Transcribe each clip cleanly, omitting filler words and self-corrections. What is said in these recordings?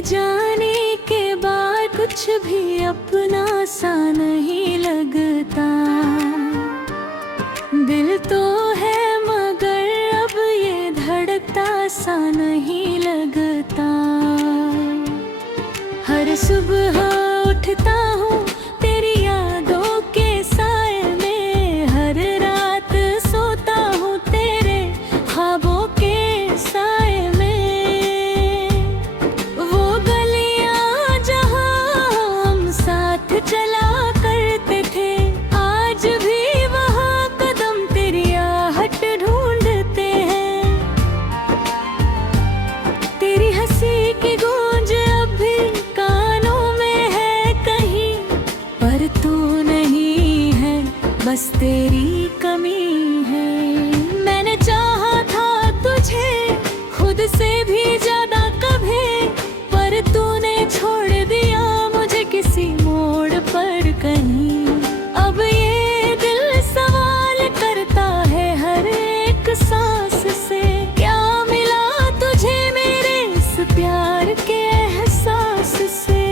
जाने के बाद कुछ भी अपना सा नहीं लगता। दिल तो है मगर अब ये धड़कता सा नहीं लगता। हर सुबह उठता हूँ तेरी यादों के साए में, हर रात सोता हूँ तेरे ख्वाबों के साए में। वो गलियाँ जहाँ हम साथ चला करते थे, आज भी वहाँ कदम तेरी आहट ढूंढते हैं। तेरी हंसी की गूंज अब भी कानों में है कहीं, पर तू नहीं है, बस तेरी कमी है। मैंने चाहा था तुझे खुद से भी ज्यादा कभी, पर तूने छोड़ दिया मुझे किसी मोड़ पर कहीं। अब ये दिल सवाल करता है हर एक सांस से, क्या मिला तुझे मेरे इस प्यार के एहसास से।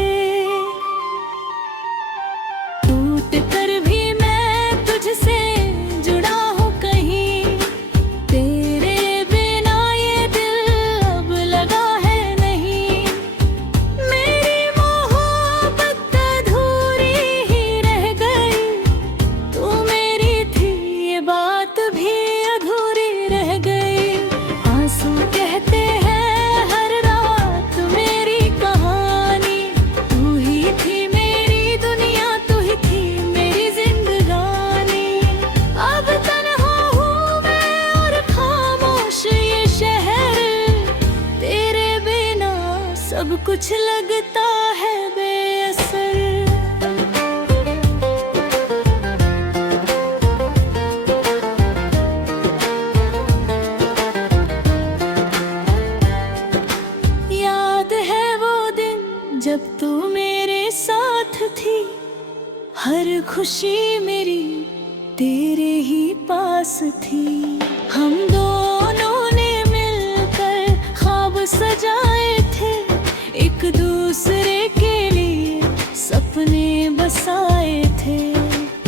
टूट कर भी मैं तुझसे जुड़ा हूँ कहीं, तेरे बिना ये दिल अब लगा है नहीं। मेरी मोहब्बत अधूरी ही रह गई, तू मेरी थी ये बात भी अधूरी रह गई। आंसू कहते हैं हर रात मेरी कहानी, तू ही थी मेरी दुनिया, तू ही थी मेरी जिंदगानी। अब तन्हा हूँ मैं और खामोश ये शहर, तेरे बिना सब कुछ लगता है बेअसर। याद है वो दिन जब तू मेरे साथ थी, हर खुशी मेरी तेरे ही पास थी। हम दोनों ने मिलकर ख्वाब सजाए थे, एक दूसरे के लिए सपने बसाए थे।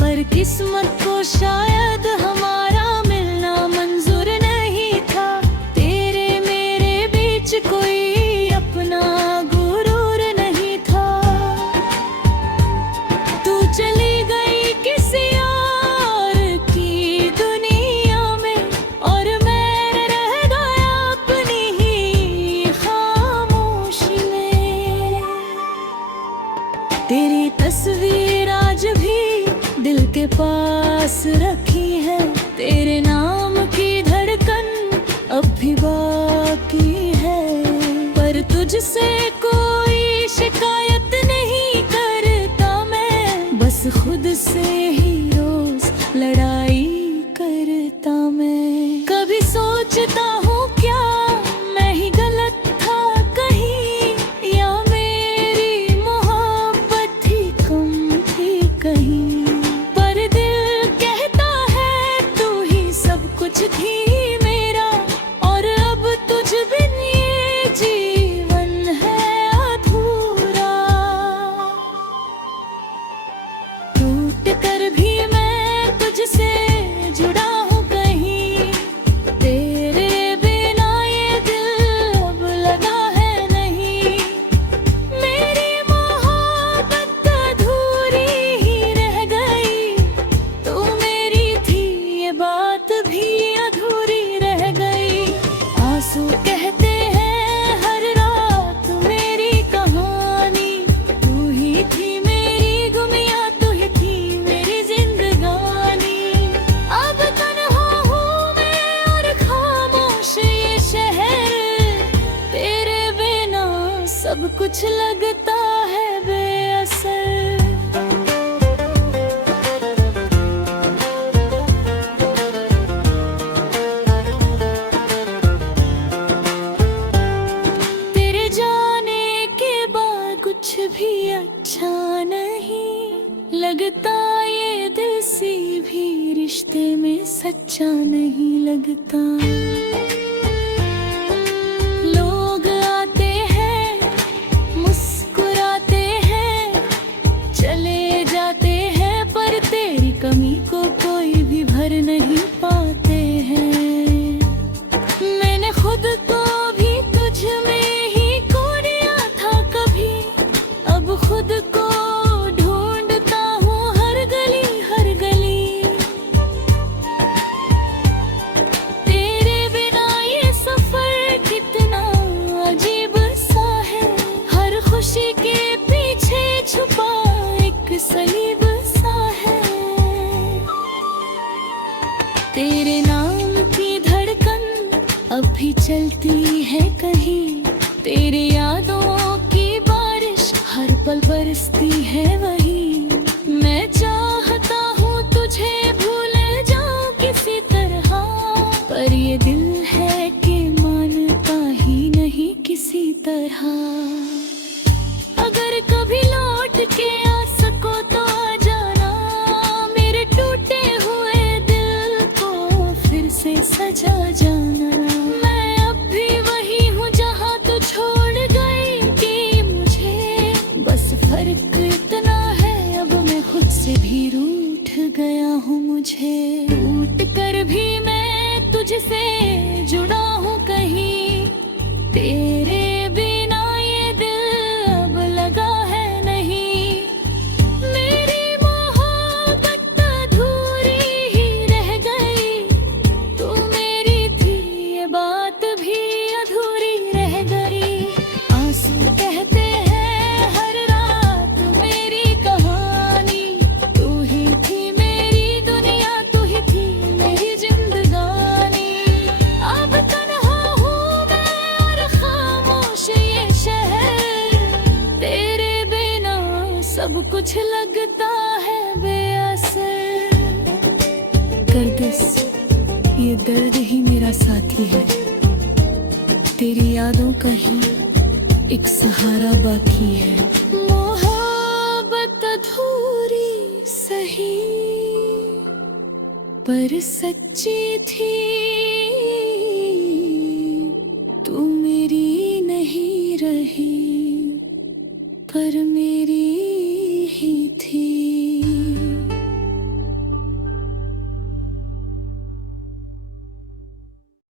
पर किस्मत को शायद हमारा मिलना मंजूर नहीं था, तेरे मेरे बीच कोई अपना गुरूर नहीं था। तू चली गई किसी और की दुनिया में, और मैं रह गया अपनी ही खामोशी में। तेरी तस्वीर आज भी दिल के पास रखी है, तेरे नाम की धड़कन अब भी बाकी है। पर तुझसे कोई शिकायत नहीं करता मैं, बस खुद से ही रोज लड़ाई करता मैं। कभी सोचता हूँ क्या मैं ही गलत था कहीं, या मेरी मोहब्बत ही कम थी कहीं। पर दिल कहता है तू ही सब कुछ थी मेरा, और अब तुझ बिन ये जीवन है अधूरा। टूट कर भी मैं तुझसे जुड़ा हूँ कहीं, तेरे बिना ये दिल अब लगा है नहीं। मेरी मोहब्बत अधूरी ही रह गई, तू मेरी थी ये बात भी अधूरी रह गई। आंसू कहते हैं हर रात मेरी कहानी, तू ही थी मेरी गुमिया, तू ही थी मेरी जिंदगानी। अब तन्हा हूँ मैं और खामोश ये शहर, तेरे बिना सब कुछ लगता है बेअसर। तेरे जाने के बाद कुछ भी अच्छा नहीं लगता, ये दिल से भी रिश्ते में सच्चा नहीं लगता। लोग आते हैं अब भी चलती है कहीं तेरी यादों की बारिश, हर पल बरसती है वही। मैं चाहता हूँ तुझे भूल जाऊं किसी तरह, पर ये दिल है कि मानता ही नहीं किसी तरह। अगर कभी लौट के आ सको तो आ जाना, मेरे टूटे हुए दिल को फिर से सजा जाना। मैं अब भी वही हूँ जहाँ तू छोड़ गई थी मुझे, बस फर्क इतना है अब मैं खुद से भी रूठ गया हूँ। मुझे टूट कर भी मैं तुझसे जुड़ा हूँ कहीं, तेरे बिना ये दिल अब लगा है नहीं। मेरी मोहब्बत अधूरी ही रह गई, तू मेरी थी ये बात भी अधूरी रह गई। आंसू कहते हैं हर रात मेरी कहानी, तू ही थी मेरी दुनिया, तू ही थी मेरी जिंदगानी। अब तन्हा हूँ मैं और खामोश ये शहर, तेरे बिना सब कुछ लगता है बेअसर। गर्दिश ये दर्द ही मेरा साथी है, तेरी यादों का ही एक सहारा बाकी है। मोहब्बत अधूरी सही पर सच्ची थी, तू मेरी नहीं रही पर मेरी।